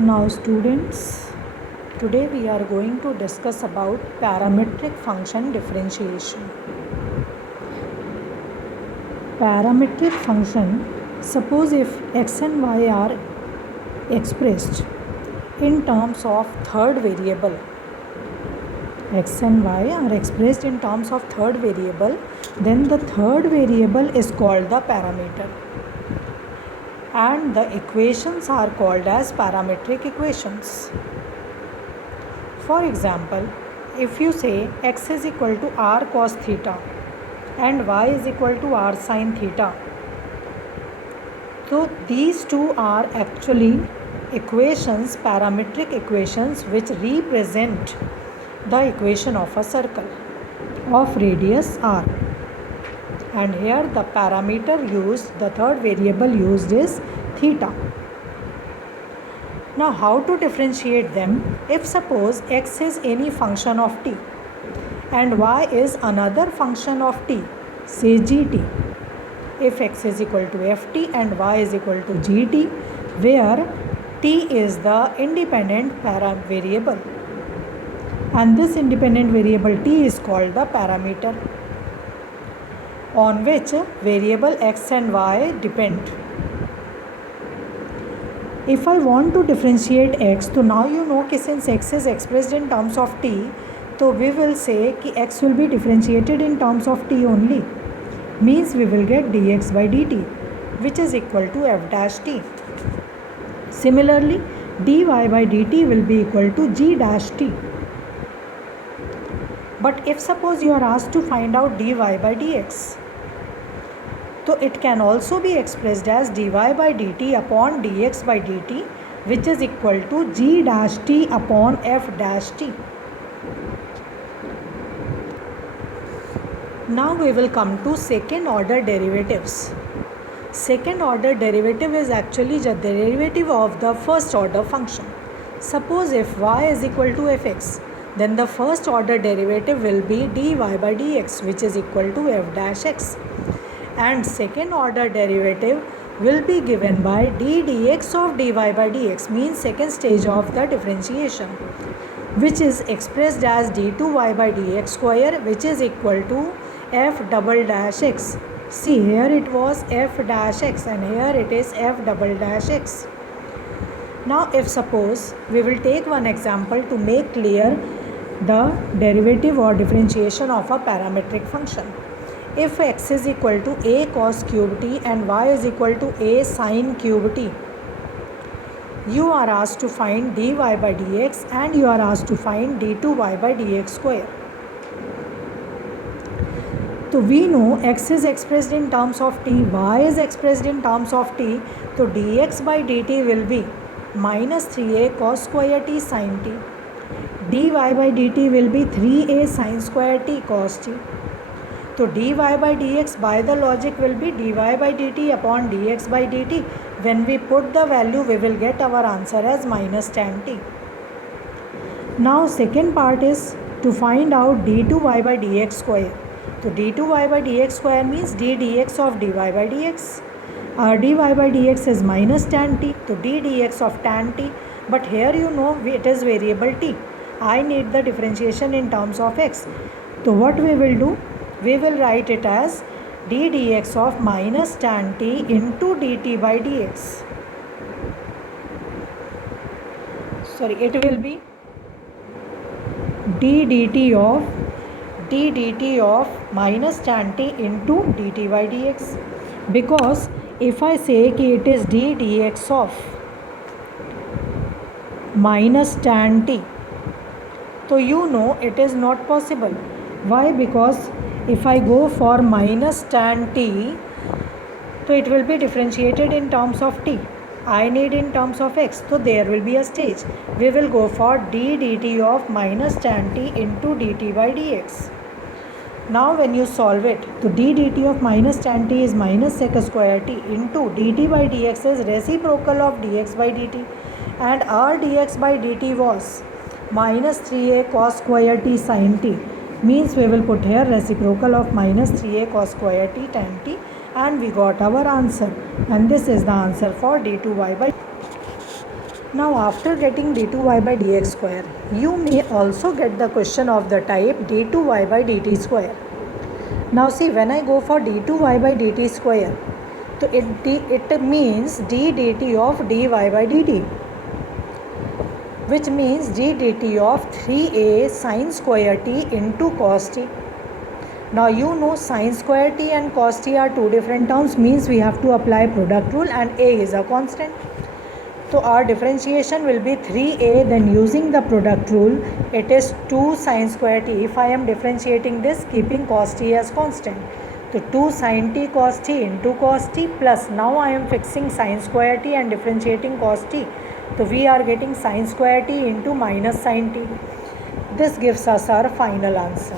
Now students, today we are going to discuss about parametric function differentiation. Parametric function, suppose if x and y are expressed in terms of third variable. X and y are expressed in terms of third variable, then the third variable is called the parameter. And the equations are called as parametric equations. For example, if you say x is equal to r cos theta and y is equal to r sin theta, so these two are actually equations, parametric equations, which represent the equation of a circle of radius r. And here the parameter used, the third variable used is theta. Now how to differentiate them? If suppose x is any function of t and y is another function of t, say gt. If x is equal to ft and y is equal to gt, where t is the independent variable, and this independent variable t is called the parameter, on which variable x and y depend. If I want to differentiate x, so now you know that since x is expressed in terms of t, so we will say that x will be differentiated in terms of t only. Means we will get dx by dt, which is equal to f dash t. Similarly, dy by dt will be equal to g dash t. But if suppose you are asked to find out dy by dx, so it can also be expressed as dy by dt upon dx by dt, which is equal to g dash t upon f dash t. Now we will come to second order derivatives. Second order derivative is actually the derivative of the first order function. Suppose if y is equal to fx, then the first order derivative will be dy by dx, which is equal to f dash x. And second order derivative will be given by d dx of dy by dx, means second stage of the differentiation, which is expressed as d2y by dx square, which is equal to f double dash x. See, here it was f dash x and here it is f double dash x. Now if suppose we will take one example to make clear the derivative or differentiation of a parametric function. If x is equal to a cos cube t and y is equal to a sin cube t, you are asked to find dy by dx and you are asked to find d2y by dx square. So we know x is expressed in terms of t, y is expressed in terms of t, so dx by dt will be minus 3a cos square t sin t. dy by dt will be 3a sin square t cos t. So dy by dx by the logic will be dy by dt upon dx by dt. When we put the value, we will get our answer as minus tan t. Now second part is to find out d2y by dx square. So d2y by dx square means d dx of dy by dx. Our dy by dx is minus tan t, so d dx of tan t. But here you know it is variable t. I need the differentiation in terms of x. So what we will do? We will write it as d dx of minus tan t into dt by dx. Sorry, it will be d dt of minus tan t into dt by dx. Because if I say that it is d dx of minus tan t, so you know it is not possible. Why? Because if I go for minus tan t, so it will be differentiated in terms of t. I need in terms of x, so there will be a stage. We will go for d dt of minus tan t into dt by dx. Now when you solve it, so d dt of minus tan t is minus sec square t into dt by dx is reciprocal of dx by dt, and our dx by dt was minus 3a cos square t sin t, means we will put here reciprocal of minus 3a cos square t tan t, and we got our answer, and this is the answer for d2y by. Now after getting d2y by dx square, you may also get the question of the type d2y by dt square. Now see, when I go for d2y by dt square, so it means d dt of dy by dt, which means d dt of 3a sin square t into cos t. Now you know sin square t and cos t are two different terms, means we have to apply product rule, and a is a constant. So our differentiation will be 3a, then using the product rule it is 2 sin square t. If I am differentiating this keeping cos t as constant, so 2 sin t cos t into cos t, plus now I am fixing sin square t and differentiating cos t. So we are getting sin square t into minus sin t. This gives us our final answer.